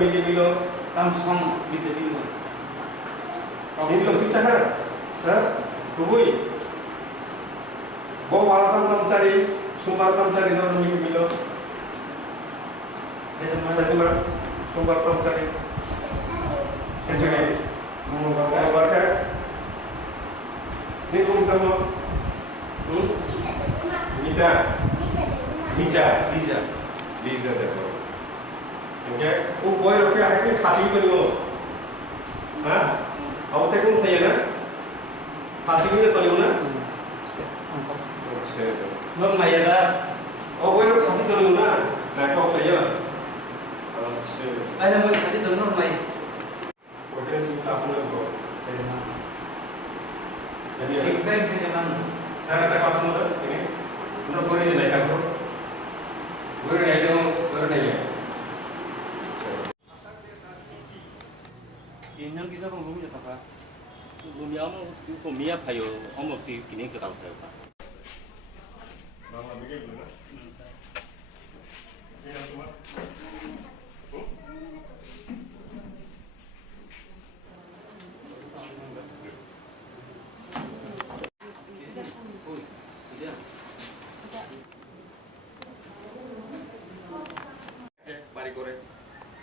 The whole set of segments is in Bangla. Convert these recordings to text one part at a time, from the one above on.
mili milo langsung diterima. Ini kita kan, kubui. Bawa alat cari, sumber cari nol mili milo. Saya cuma sumber cari. Kecil, mau baca. Ini kamu, Bisa deh. Oke, boy oke akhirnya kasih beliau. Hah? Aku tekum tanya na? Kasih beliau tanya na? Nggak mayar. Oh boy kasih tanya na? Nah kau tanya. Ada mau kasih tahu nggak may? Oke sih kasih beliau. Jadi Feedback sih dengan. saya ada kelas nomor ini. Menurut gue ini naik aku. Gue naik itu, gue naik. 인형 기사로 룸이 다가 룸이 아무 그 미야 파요 어머 비 기능 그다음 파요 Nama begini benar. Ini semua. বাড়ি করে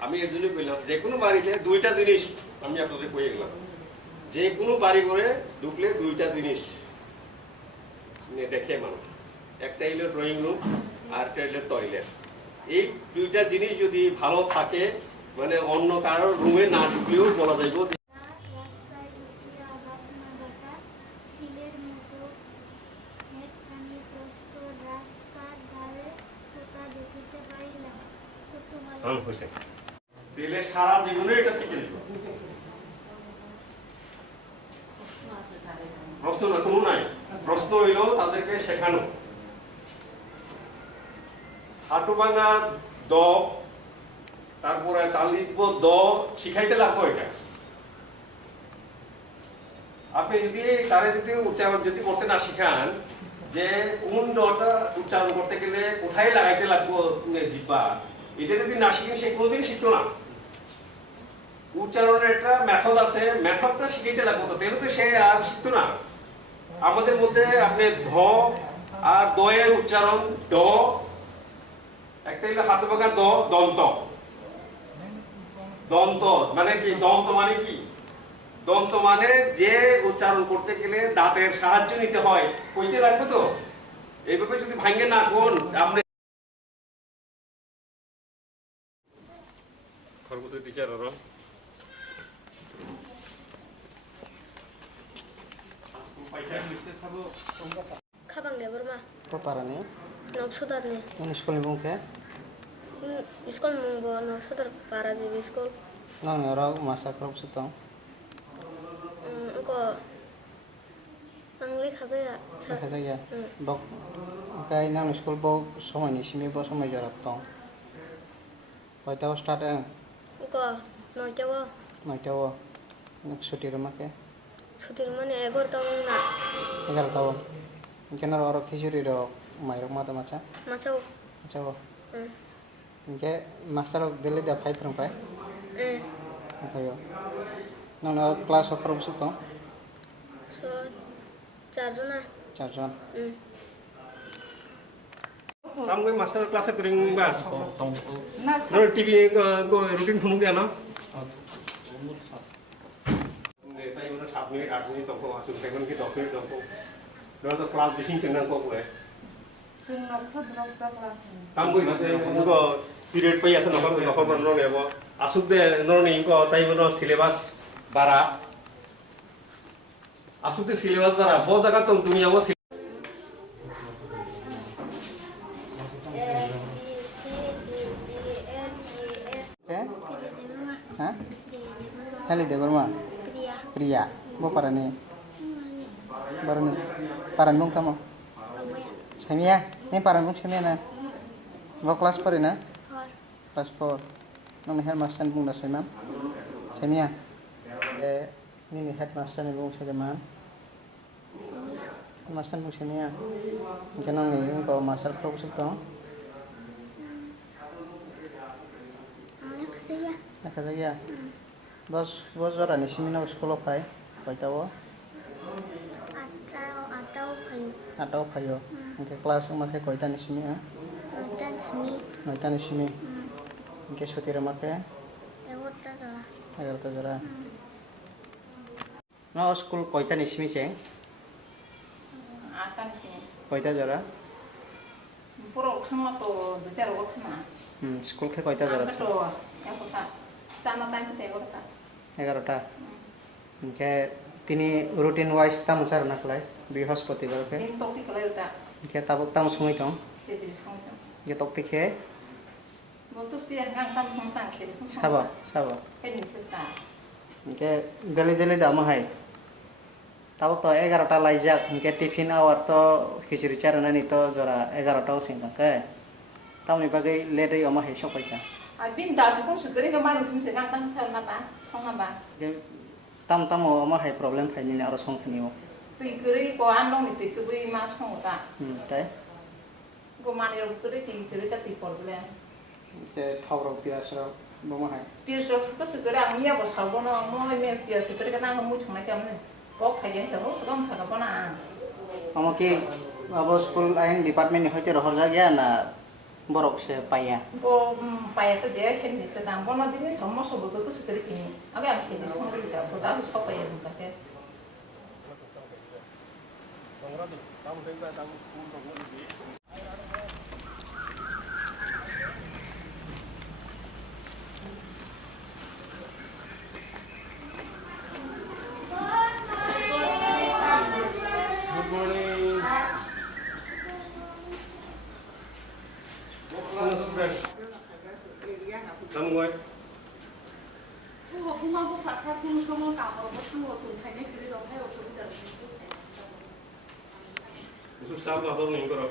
আমি এর জন্য বললাম যে কোনো বাড়িতে দুইটা জিনিস আমি আপনাদের কয়ে গেলাম যে কোনো বাড়ি করে ঢুকলে দুইটা জিনিস দেখে মানুষ একটা হলো ড্রয়িং রুম আর একটা হলো টয়লেট এই দুইটা জিনিস যদি ভালো থাকে মানে অন্য কারোর রুমে না ঢুকলেও বলা যাইব যে তেলে সারা জীবনে এটা থেকে দিল প্রশ্ন না কোনো নাই প্রশ্ন হইল তাদেরকে শেখানো হাঁটু ভাঙা দ তারপরে তালিব দ শিখাইতে লাগবো এটা আপনি যদি তারা যদি উচ্চারণ যদি করতে না শিখান যে কোন ডটা উচ্চারণ করতে গেলে কোথায় লাগাইতে লাগবো জিব্বা এটা যদি না শিখেন সে কোনোদিন শিখতো না উচ্চারণের একটা মেথড আছে মেথডটা শিখাইতে লাগবো তো তাহলে তো সে আর শিখতো না আমাদের মধ্যে আপনি ধ আর দয়ের উচ্চারণ ড একটা হলো হাত ভাঙা দ দন্ত দন্ত মানে কি দন্ত মানে কি দন্ত মানে যে উচ্চারণ করতে গেলে দাঁতের সাহায্য নিতে হয় কইতে লাগবে তো এইভাবে যদি ভাঙে না কোন আপনি খরগোশের teacher R Kabang dia bermah. Paparane, Nop sudar nih. ini sekolah bungke, Biskol munggo nop sudar para di biskol. nang orang masak kerap sutong, Engko anglik haza ya. kaya saja, bok, kaya nang sekolah bok somai ni simi bok somai jarak tong, kau tahu start Engko nol jawa. nak tahu, nak suti rumah ke, Sudir mana egor tahun na. egal tahu, mungkin orang kisuri do, mai rumah tu macam, Macau. macam, mungkin master deli dah five rumah, kaya, nang kelas kerap sutong, So charjuna. charjon, kamu master kelasnya kering bahas nol TV go rutin phone dia na তাই ওরা 7 মিনিট 8 মিনিট তখন আসুন তখন কি 10 মিনিট তখন তো ক্লাস বেশি সেন্টার কো করে কাম কই আছে গো পিরিয়ড পাই আছে নকর নকর বন্ধ নেব আসুক দে নরনি গো তাই বনো সিলেবাস বাড়া আসুক দে সিলেবাস বাড়া বহু জায়গা তো তুমি যাবো hah? Heli deh berma, Pria. pria, bo parane, barane, paran bung tamo, semia, ini paran bung semia na, bo kelas pori na, Kor. kelas 4, nong headmaster bung na semia, semia, ini headmaster bung semia, headmaster bung semia, mungkin nong ini kau master kerja tong, Anglik haza ya. Naka jagya. Bos jora ni simina school fai. Koitawo. Atau kayu. Atau phayo. Ingke class make koita ni simi ha. Dan semi. Noita ni simi. Ingke sutira make Eworta jora. 11 jora. No school koita ni simi seng. 아까 시 Koita jora. 보러 오면 또 늦자로 오구나. School ke koita jora. 또 약간 sana time 때 그렇다. 11টা. Ingke tini routine wise tam sar naklai. Bihaspotibar ke. 인 똑띠 그래다. Ingke tabuk tam sungoi tong. 계속 성장. Ingke tokti ke. 뭐또 스티야 그냥 땀 성상 계속. Sabo. 해니 있었다. Ingke deli dama hai. Tabuk to 11টা laijak. Ingke tiffin hour to khichuri charana ni to jora 11টা singka ke. Tamni bagai late oma hai sokoita. 아빈 다지 공수 그러니까 많이 숨세 그냥 땀 살나 봐. 성나 봐. Tam oma hai problem khai ni aro song khani mo. 또 그리고 안弄你또 왜 마스 성다. Tai. 그 많이 로 그래 띠 그래다 띠 problem. Ingke thawro piasro boma hai. 비서 스커스 그래 아니야 뭐 살고는 뭐 매 비서 그래 나 너무 정말 참 꼭 하겐서 뭐 수건 살거나. Amo ki abo school lain department ni hoite rohor jagya na borok se paya. 뭐 빠야도 돼 했는데 세상 뭐나 되는 선모서 뭐 그거 스크립팅이 아가 안 계속 성립이다. 보다도 서봐야 될 것 같아. Good morning. Hello, student. Come on. 그거 공화국 가사 공성을 까먹고 참고 돈 타네 그래서 해요 소리다. 무슨 싸움도 안 하는 거라.